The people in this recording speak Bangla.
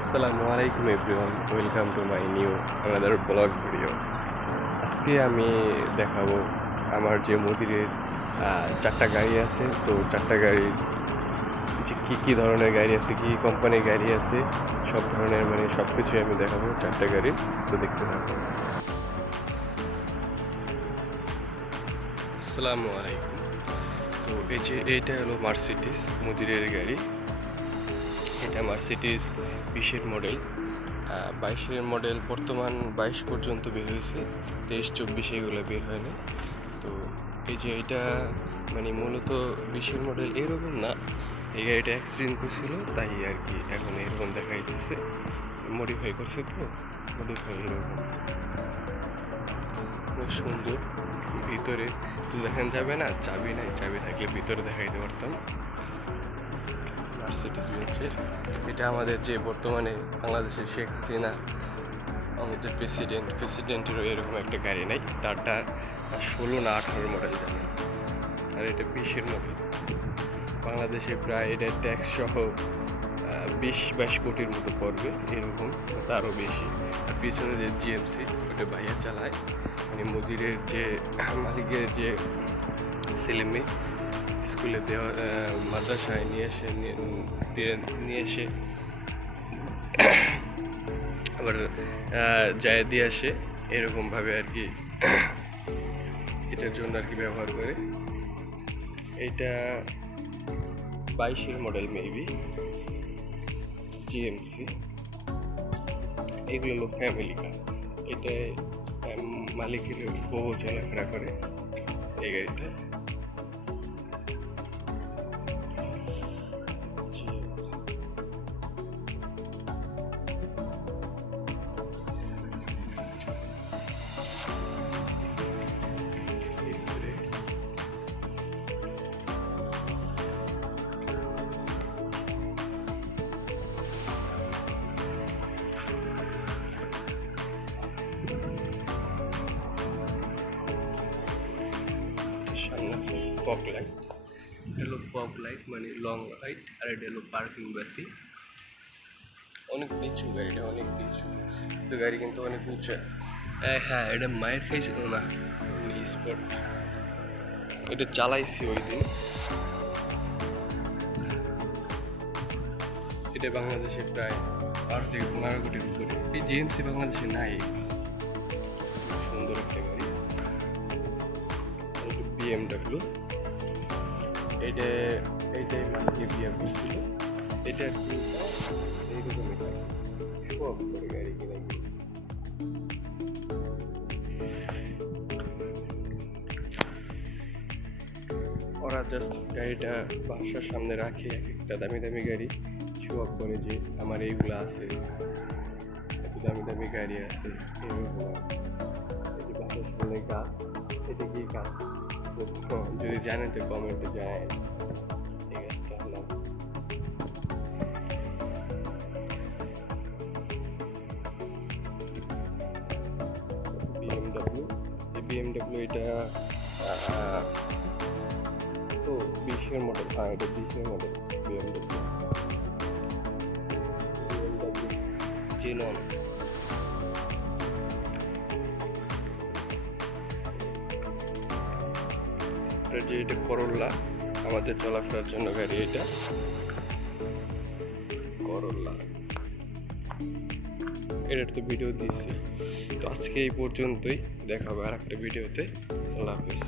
আসসালামু আলাইকুম everyone, welcome to my new another blog video. আজকে আমি দেখাবো আমার যে মদিরের চারটা গাড়ি আছে। তো চারটা গাড়ির যে কী ধরনের গাড়ি আছে, কী কোম্পানির গাড়ি আছে, সব ধরনের সব কিছুই আমি দেখাবো চারটা গাড়ির। তো দেখতে থাকবো। আসসালামু আলাইকুম। তো এইটা হলো মার্সিডিজ মদিরের গাড়ি। এটা মার্সিডিজ 20-এর মডেল, 22-এর মডেল বর্তমান 22 পর্যন্ত বের হয়েছে, 23-24 এগুলো বের হয় না। তো এটা মূলত 20-এর মডেল এরকম না, এই গাড়িটা অ্যাক্সিডেন্ট করছিল তাই আর কি এখন এরকম দেখা যাইতেছে। মডিফাই করছে, তো মডিফাই এরকম অনেক সুন্দর। ভিতরে তো দেখান যাবে না, চাবি নাই, চাবি থাকলে ভিতরে দেখাইতে পারতাম। মার্সিডিজ বেঞ্চের এটা আমাদের যে বর্তমানে বাংলাদেশের শেখ হাসিনা আমাদের প্রেসিডেন্টেরও এরকম একটা গাড়ি নাই। তারটা 16 না 18 মডেল জানে, আর এটা 20-এর মডেল। বাংলাদেশে প্রায় এটা ট্যাক্স সহ 20-22 কোটির মতো পড়বে এরকম, তারও বেশি। আর পিছনে যে জিএমসি ওটা ভাইয়া চালায়, মদিরের যে মালিকের যে ছেলে মেয়ে স্কুলে দেওয়া মাদ্রাসায় নিয়ে এসে আবার যায় দিয়ে আসে, এরকমভাবে আর কি এটার জন্য আর কি ব্যবহার করে। এইটা 22-এর মডেল মেবি জিএমসি। এগুলো হলো ফ্যামিলি কার। এটা মালিকের বউ চলাফেরা করে এই গাড়িটা। ফগ লাইট, এটা হলো ফগ লাইট লং লাইট, আর এটা হলো পার্কিং বাতি। অনেক নিচু গাড়িটা, অনেক নিচু। তো গাড়ি কিন্তু অনেক উঁচা। হ্যাঁ, এটা মায়ের খাইছিল না স্পট, এটা চালাইছি ওই দিন। এটা বাংলাদেশে প্রায় 8 থেকে 15 কোটির উপরে। এই জিএমসি বাংলাদেশে নাই। সুন্দর একটা গাড়ি, বিএমডাব্লিউ। এইটাই মালিকে বিয়ে করছিল। এটা এইরকমই সব করে গাড়ি কিনে। ওরা জাস্ট গাড়িটা বাসার সামনে রাখে, এক একটা দামি দামি গাড়ি শো অফ করে যে আমার এইগুলো আছে, এত দামি দামি গাড়ি আছে। বাসার সামনে গাছ, এটা কি গাছ যদি জানেন তো কমেন্টে জানায়। এই গাছটা হলো বিএমডাব্লিউ। এটা তো 20-এর মডেল। হ্যাঁ, এটা 20-এর মডেল বিএমডাব্লিউ জিনন। এটা করোলা, আমাদের চলাফেরার জন্য গাড়ি। এটা করোলা, এটার তো ভিডিও দিয়েছি। তো আজকে এই পর্যন্তই, দেখা হবে আর একটা ভিডিওতে। আল্লাহ হাফেজ।